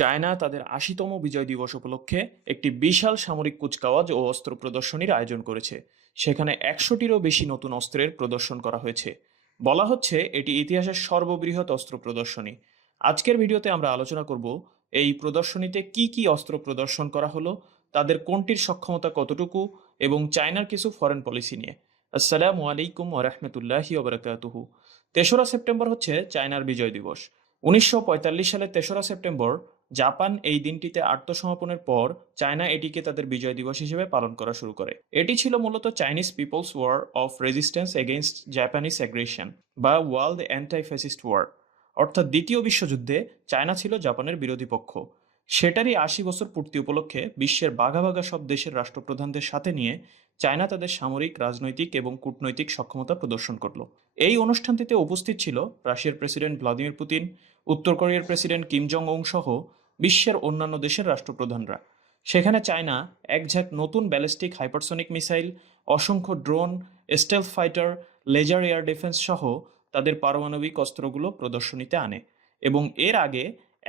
China তাদের আশিতম বিজয় দিবস উপলক্ষে একটি বিশাল সামরিক কুচকাওয়াজ ও অস্ত্র প্রদর্শনীর আয়োজন করেছে। সেখানে একশোটিরও বেশি নতুন অস্ত্রের প্রদর্শন করা হয়েছে। বলা হচ্ছে, এটি ইতিহাসের সর্ববৃহৎ অস্ত্র প্রদর্শনী। আজকের ভিডিওতে আমরা আলোচনা করব, এই প্রদর্শনীতে কি কি অস্ত্র প্রদর্শন করা হলো, তাদের কোনটির সক্ষমতা কতটুকু, এবং চায়নার কিছু ফরেন পলিসি নিয়ে। আসসালামু আলাইকুম ওরহমতুল্লাহি ওবরাকাতুহু তেসরা সেপ্টেম্বর হচ্ছে চায়নার বিজয় দিবস। উনিশশো সালের তেসরা সেপ্টেম্বর জাপান এই দিনটিতে আত্মসমর্পণের পর চায়না এটিকে তাদের বিজয় দিবস হিসেবে পালন করা শুরু করে। এটি ছিল মূলত Chinese people's war of resistance against Japanese aggression বা ওয়ার্ল্ড অ্যান্টাই ফ্যাসিস্ট ওয়ার। অর্থাৎ দ্বিতীয় বিশ্বযুদ্ধে চায়না ছিল জাপানের বিরোধী পক্ষ। সেটারই আশি বছর পূর্তি উপলক্ষে বিশ্বের বাঘা বাঘা সব দেশের রাষ্ট্রপ্রধানদের সাথে নিয়ে চায়না তাদের সামরিক, রাজনৈতিক এবং কূটনৈতিক সক্ষমতা প্রদর্শন করল। এই অনুষ্ঠানটিতে উপস্থিত ছিল রাশিয়ার প্রেসিডেন্ট ভ্লাদিমির পুতিন, উত্তর কোরিয়ার প্রেসিডেন্ট কিম জং সহ বিশ্বের অন্যান্য দেশের রাষ্ট্রপ্রধানরা। সেখানে চায়না এক ঝাঁক নতুন ব্যালিস্টিক হাইপারসনিক মিসাইল, অসংখ্য drone, stealth fighter, laser air defence সহ তাদের পারমাণবিক অস্ত্রগুলো প্রদর্শনীতে আনে এবং এর আগে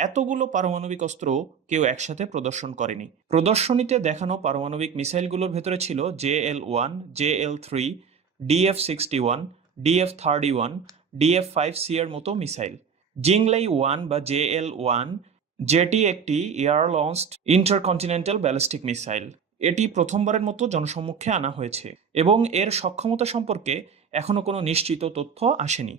এতগুলো পারমাণবিক অস্ত্র কেউ একসাথে প্রদর্শন করেনি। প্রদর্শনীতে দেখানো পারমাণবিক মিসাইলগুলোর ভেতরে ছিল J L one, J L three DF sixty one DF thirty one DF five C এর মতো মিসাইল। জিংলাই ওয়ান বা জে এল ওয়ান যেটি একটি air launched intercontinental ballistic missile. এটি প্রথমবারের মতো জনসম্মুখে আনা হয়েছে এবং এর সক্ষমতা সম্পর্কে এখনও কোনো নিশ্চিত তথ্য আসেনি।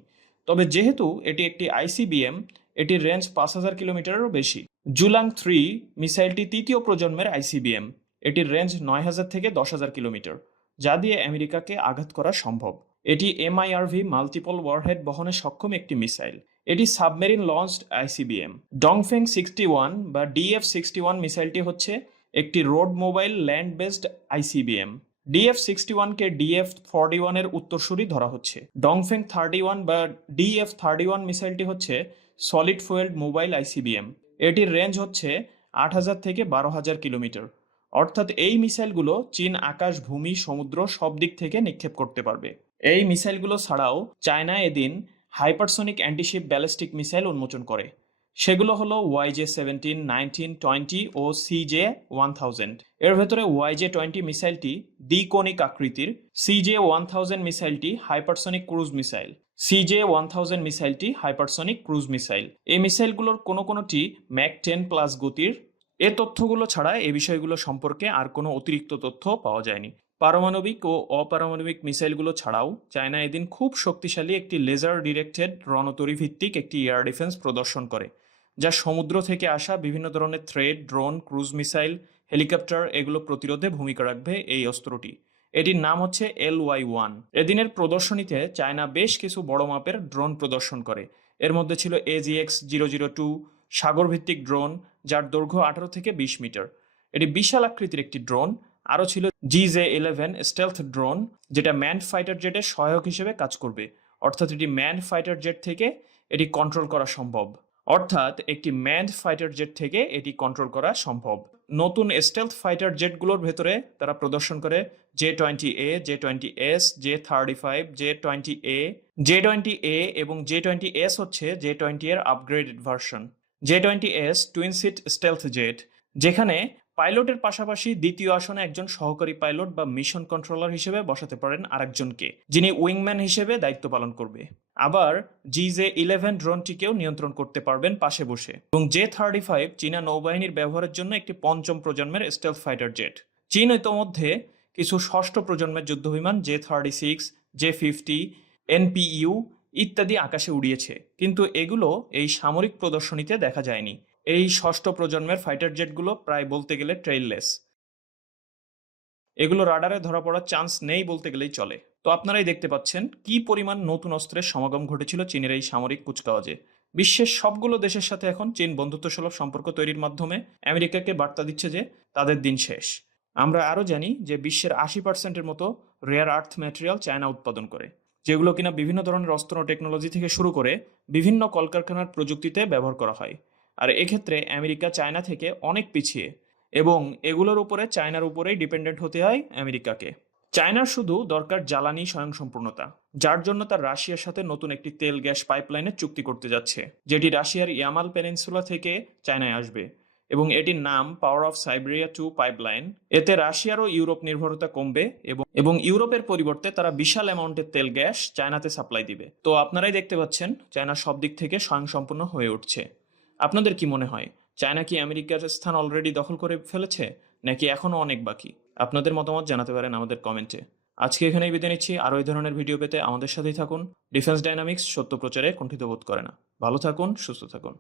তবে যেহেতু এটি একটি আইসিবিএম, এটির রেঞ্জ পাঁচ হাজার কিলোমিটারেরও বেশি। জুলাং থ্রি মিসাইলটি তৃতীয় প্রজন্মের আইসিবিএম, এটির রেঞ্জ নয় হাজার থেকে দশ হাজার কিলোমিটার, যা দিয়ে আমেরিকাকে আঘাত করা সম্ভব। এটি এমআইআরভি মাল্টিপল ওয়ারহেড বহনে সক্ষম একটি মিসাইল। এটি submarine launched ICBM Dongfeng sixty one বা ডিএফ সিক্সটি ওয়ান মিসাইলটি হচ্ছে একটি road mobile land based ICBM DF sixty ওয়ানকে ডিএফ ফর্টি ওয়ানের উত্তরসূরি ধরা হচ্ছে। ডংফেং থার্টি ওয়ান বা ডিএফ থার্টি ওয়ান মিসাইলটি হচ্ছে সলিড ফুয়েলড মোবাইল আইসিবিএম এটির রেঞ্জ হচ্ছে আট হাজার থেকে বারো হাজার কিলোমিটার। অর্থাৎ এই মিসাইলগুলো চীন আকাশ, ভূমি, সমুদ্র সব দিক থেকে নিক্ষেপ করতে পারবে। এই মিসাইলগুলো ছাড়াও চায়না এদিন হাইপারসনিক অ্যান্টিশিপ ব্যালিস্টিক মিসাইল উন্মোচন করে। সেগুলো হলো ওয়াইজে সেভেন্টিন, নাইনটিন, টোয়েন্টি ও সিজে ওয়ান থাউজেন্ড। এর ভেতরে ওয়াইজে টোয়েন্টি মিসাইলটি দ্বিকোণিক আকৃতির। CJ one thousand মিসাইলটি hypersonic cruise missile. CJ one thousand মিসাইলটি hypersonic cruise missile. এই মিসাইলগুলোর কোনো কোনোটি ম্যাক টেন প্লাস গতির। এ তথ্যগুলো ছাড়া এই বিষয়গুলো সম্পর্কে আর কোনো অতিরিক্ত তথ্য পাওয়া যায়নি। পারমাণবিক ও অপারমাণবিক মিসাইলগুলো ছাড়াও চায়না এদিন খুব শক্তিশালী একটি লেজার ডিরেক্টেড রণতরী ভিত্তিক একটি এয়ার ডিফেন্স প্রদর্শন করে, যা সমুদ্র থেকে আসা বিভিন্ন ধরনের threat drone, cruise missile, helicopter এগুলো প্রতিরোধে ভূমিকা রাখবে এই অস্ত্রটি। এটির নাম হচ্ছে এল ওয়াই ওয়ান। এদিনের প্রদর্শনীতে চায়না বেশ কিছু বড় মাপের ড্রোন প্রদর্শন করে। এর মধ্যে ছিল এজিএক্স জিরো জিরো টু, সাগরভিত্তিক ড্রোন, যার দৈর্ঘ্য আঠারো থেকে বিশ মিটার। এটি বিশাল আকৃতির একটি ড্রোন আরও ছিল G J eleven stealth drone যেটা ম্যান ফাইটার জেটের সহায়ক হিসেবে কাজ করবে। অর্থাৎ এটি ম্যান ফাইটার জেট থেকে এটি কন্ট্রোল করা সম্ভব। অর্থাৎ একটি ম্যান ফাইটার জেট থেকে এটি কন্ট্রোল করা সম্ভব। নতুন স্টেলথ ফাইটার জেটগুলোর ভেতরে তারা প্রদর্শন করে J twenty A J twenty S J thirty five J twenty A J twenty A এবং জে টোয়েন্টি এস হচ্ছে জে টোয়েন্টি এর upgraded version J twenty S twin seat stealth jet যেখানে পাইলটের পাশাপাশি দ্বিতীয় আসনে একজন সহকারী পাইলট বা মিশন কন্ট্রোলার হিসেবে বসাতে পারেন আরেকজনকে, যিনি উইংম্যান হিসেবে দায়িত্ব পালন করবে। আবার জি জে ইলেভেন ড্রোনটিকেও নিয়ন্ত্রণ করতে পারবেন পাশে বসে। এবং জে থার্টি ফাইভ চীনা নৌবাহিনীর ব্যবহারের জন্য একটি পঞ্চম প্রজন্মের স্টেলথ ফাইটার জেট চীন ইতোমধ্যে কিছু ষষ্ঠ প্রজন্মের যুদ্ধবিমান J thirty six J fifty NPU ইত্যাদি আকাশে উড়িয়েছে। কিন্তু এগুলো এই সামরিক প্রদর্শনীতে দেখা যায়নি। এই ষষ্ঠ প্রজন্মের ফাইটার জেটগুলো প্রায় বলতে গেলে ট্রেইললেস এগুলো রাডারে ধরা পড়ার চান্স নেই বলতে গেলেই চলে। তো আপনারাই দেখতে পাচ্ছেন কি পরিমাণ নতুন অস্ত্রের সমাগম ঘটেছিল চীনের এই সামরিক কুচকাওয়াজে। বিশ্বের সবগুলো দেশের সাথে এখন চীন বন্ধুত্বসুলভ সম্পর্ক তৈরির মাধ্যমে আমেরিকাকে বার্তা দিচ্ছে যে তাদের দিন শেষ। আমরা আরও জানি যে বিশ্বের আশি পার্সেন্টের মতো রেয়ার আর্থ ম্যাটেরিয়াল চায়না উৎপাদন করে, যেগুলো কিনা বিভিন্ন ধরনের অস্ত্র টেকনোলজি থেকে শুরু করে বিভিন্ন কলকারখানার প্রযুক্তিতে ব্যবহার করা হয়। আর এক্ষেত্রে আমেরিকা চায়না থেকে অনেক পিছিয়ে এবং এগুলোর উপরে চায়নার উপরেই ডিপেন্ডেন্ট হতে হয় আমেরিকাকে। চায়নার শুধু দরকার জ্বালানি স্বয়ংসম্পূর্ণতা, যার জন্য তার রাশিয়ার সাথে নতুন একটি তেল গ্যাস পাইপলাইনের চুক্তি করতে যাচ্ছে, যেটি রাশিয়ার ইয়ামাল পেনিনসুলা থেকে চায়নায় আসবে এবং এটির নাম power of Siberia two pipeline এতে রাশিয়ার ও ইউরোপ নির্ভরতা কমবে এবং এবং ইউরোপের পরিবর্তে তারা বিশাল অ্যামাউন্টের তেল গ্যাস চায়নাতে সাপ্লাই দিবে। তো আপনারাই দেখতে পাচ্ছেন, চায়না সব দিক থেকে স্বয়ংসম্পূর্ণ হয়ে উঠছে। আপনাদের কি মনে হয়, চায়না কি আমেরিকার স্থান অলরেডি দখল করে ফেলেছে, নাকি এখনও অনেক বাকি? আপনাদের মতামত জানাতে পারেন আমাদের কমেন্টে। আজকে এখানেই বিদায় নিচ্ছি, আরও এই ধরনের ভিডিও পেতে আমাদের সাথেই থাকুন। ডিফেন্স ডাইনামিক্স সত্য প্রচারে কুণ্ঠিত বোধ করে না। ভালো থাকুন, সুস্থ থাকুন।